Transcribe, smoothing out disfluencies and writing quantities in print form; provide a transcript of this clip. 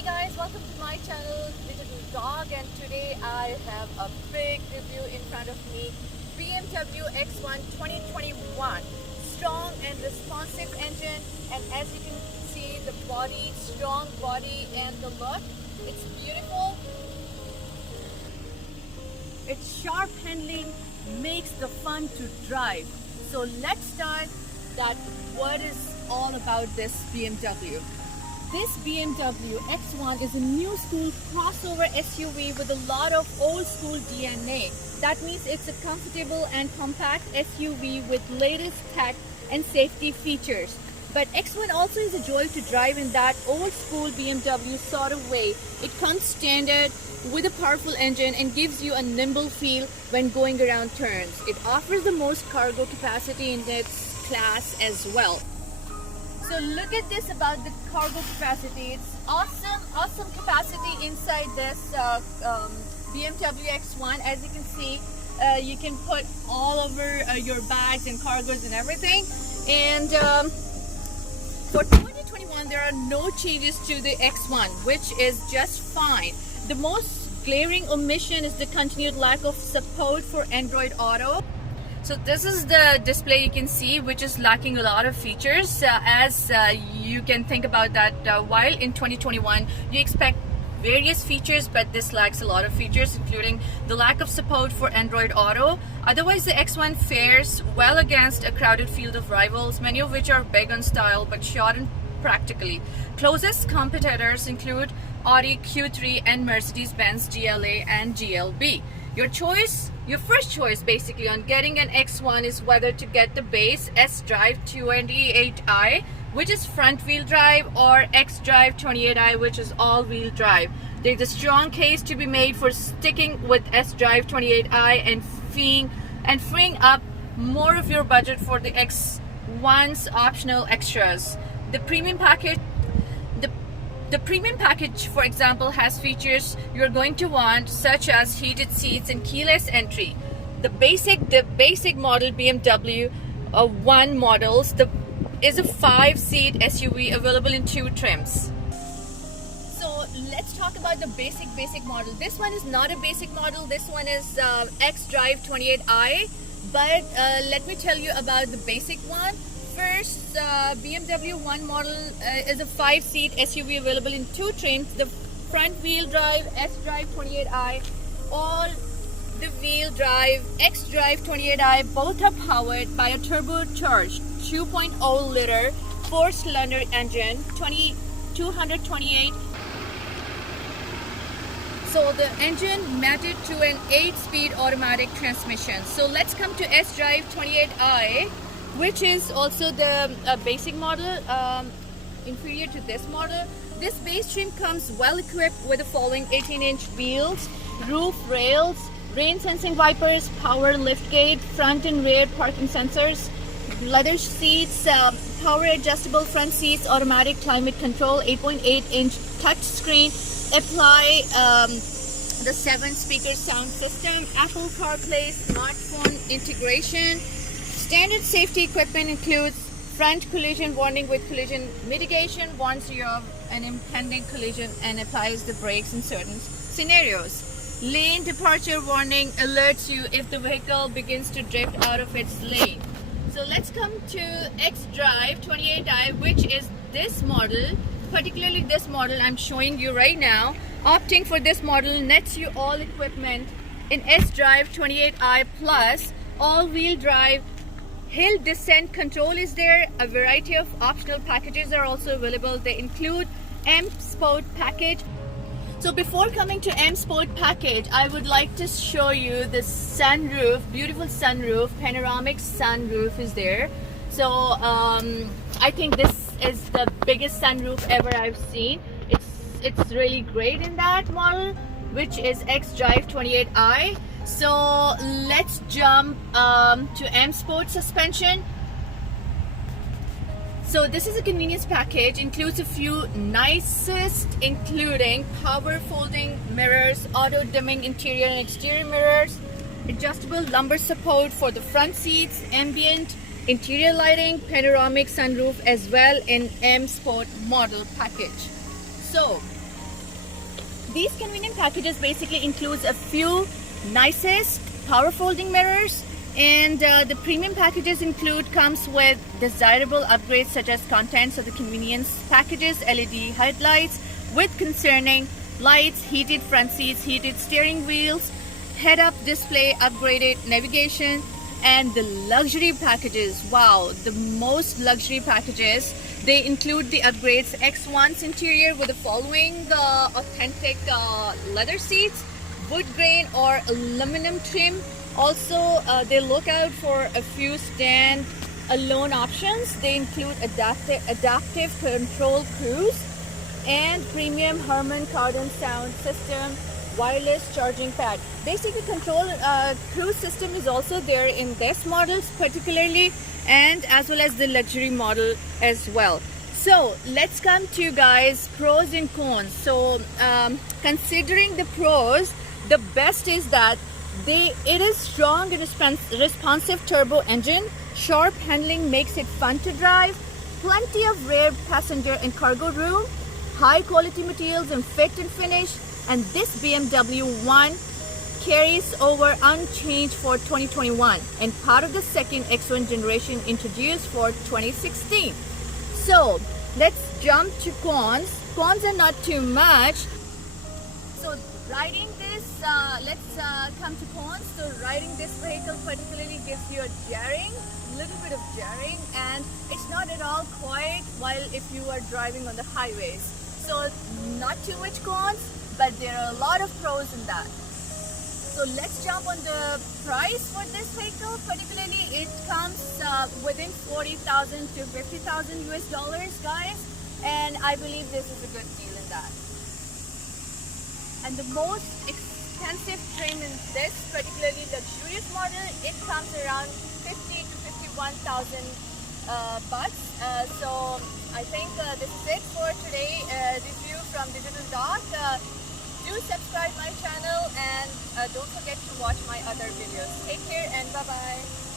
Hey guys, welcome to my channel Digital Dog, and today I have a big review in front of me. BMW X1 2021. Strong and responsive engine, and as you can see, the body, strong body, and the look, it's beautiful. Its sharp handling makes the fun to drive. So let's start that what is all about this BMW. This BMW X1 is a new school crossover SUV with a lot of old school DNA. That means it's a comfortable and compact SUV with latest tech and safety features. But X1 also is a joy to drive in that old school BMW sort of way. It comes standard with a powerful engine and gives you a nimble feel when going around turns. It offers the most cargo capacity in its class as well. So look at this about the cargo capacity. It's awesome capacity inside this BMW X1. As you can see, you can put all over your bags and cargos and everything. And for 2021, there are no changes to the X1, which is just fine. The most glaring omission is the continued lack of support for Android Auto. So this is the display you can see, which is lacking a lot of features. As you can think about that, while in 2021 you expect various features, but this lacks a lot of features, including the lack of support for Android Auto. Otherwise, the X1 fares well against a crowded field of rivals, many of which are big on style but short and practically. Closest competitors include Audi Q3 and Mercedes-Benz GLA and GLB. Your first choice basically on getting an X1 is whether to get the base S-Drive 28i, which is front wheel drive, or X-Drive 28i, which is all wheel drive. There's a strong case to be made for sticking with S-Drive 28i and freeing up more of your budget for the X1's optional extras. The premium package, for example, has features you're going to want, such as heated seats and keyless entry. The basic model BMW 1 models is a 5-seat SUV available in 2 trims. So let's talk about the basic model. This one is not a basic model. This one is X-Drive 28i. But let me tell you about the basic one. First, BMW 1 model is a 5-seat SUV available in 2 trims. The front wheel drive S-Drive 28i, all the wheel drive X-Drive 28i, both are powered by a turbocharged 2.0 liter 4-cylinder engine, 228. So the engine mated to an 8-speed automatic transmission. So let's come to S-Drive 28i, which is also the basic model, inferior to this model. This base trim comes well equipped with the following: 18-inch wheels, roof rails, rain sensing wipers, power liftgate, front and rear parking sensors, leather seats, power adjustable front seats, automatic climate control, 8.8-inch touch screen, apply the 7-speaker sound system, Apple CarPlay smartphone integration. Standard safety equipment includes front collision warning with collision mitigation, warns you of an impending collision and applies the brakes in certain scenarios. Lane departure warning alerts you if the vehicle begins to drift out of its lane. So let's come to X-Drive 28i, which is this model, particularly this model I'm showing you right now. Opting for this model nets you all equipment in S-Drive 28i plus all-wheel drive. Hill descent control is there. A variety of optional packages are also available. They include M Sport package. So before coming to M Sport package, I would like to show you the sunroof, beautiful sunroof, panoramic sunroof is there. So I think this is the biggest sunroof ever I've seen. It's really great in that model, which is X-Drive 28i. So let's jump to M Sport suspension. So this is a convenience package, includes a few nicest, including power folding mirrors, auto dimming interior and exterior mirrors, adjustable lumbar support for the front seats, ambient interior lighting, panoramic sunroof as well in M Sport model package. So These convenient packages basically includes a few nicest power folding mirrors, and the premium packages comes with desirable upgrades such as contents of the convenience packages, LED headlights with concerning lights, heated front seats, heated steering wheels, head-up display, upgraded navigation, and the luxury packages. Wow, the most luxury packages. They include the upgrades X1's interior with the following authentic leather seats, wood grain or aluminum trim. Also, they look out for a few stand-alone options. They include adaptive control cruise and premium Harman Kardon sound system, wireless charging pad. Basically, control cruise system is also there in this models particularly, and as well as the luxury model as well. So let's come to, guys, pros and cons. So considering the pros, the best is that it is strong and responsive turbo engine. Sharp handling makes it fun to drive. Plenty of rear passenger and cargo room. High quality materials and fit and finish. And this BMW 1 carries over unchanged for 2021 and part of the second X1 generation introduced for 2016. So let's jump to cons. Cons are not too much. So riding this, let's come to cons. So riding this vehicle particularly gives you a little bit of jarring, and it's not at all quiet while if you are driving on the highways. So not too much cons, but there are a lot of pros in that. So let's jump on the price for this vehicle. Particularly, it comes within 40,000 to 50,000 US dollars, guys, and I believe this is a good deal in that. And the most expensive trim in this particularly luxurious model, it comes around 50 to 51,000 bucks. So I think this is it for today review from Digital Doc. Do subscribe my channel and don't forget to watch my other videos. Take care and bye bye.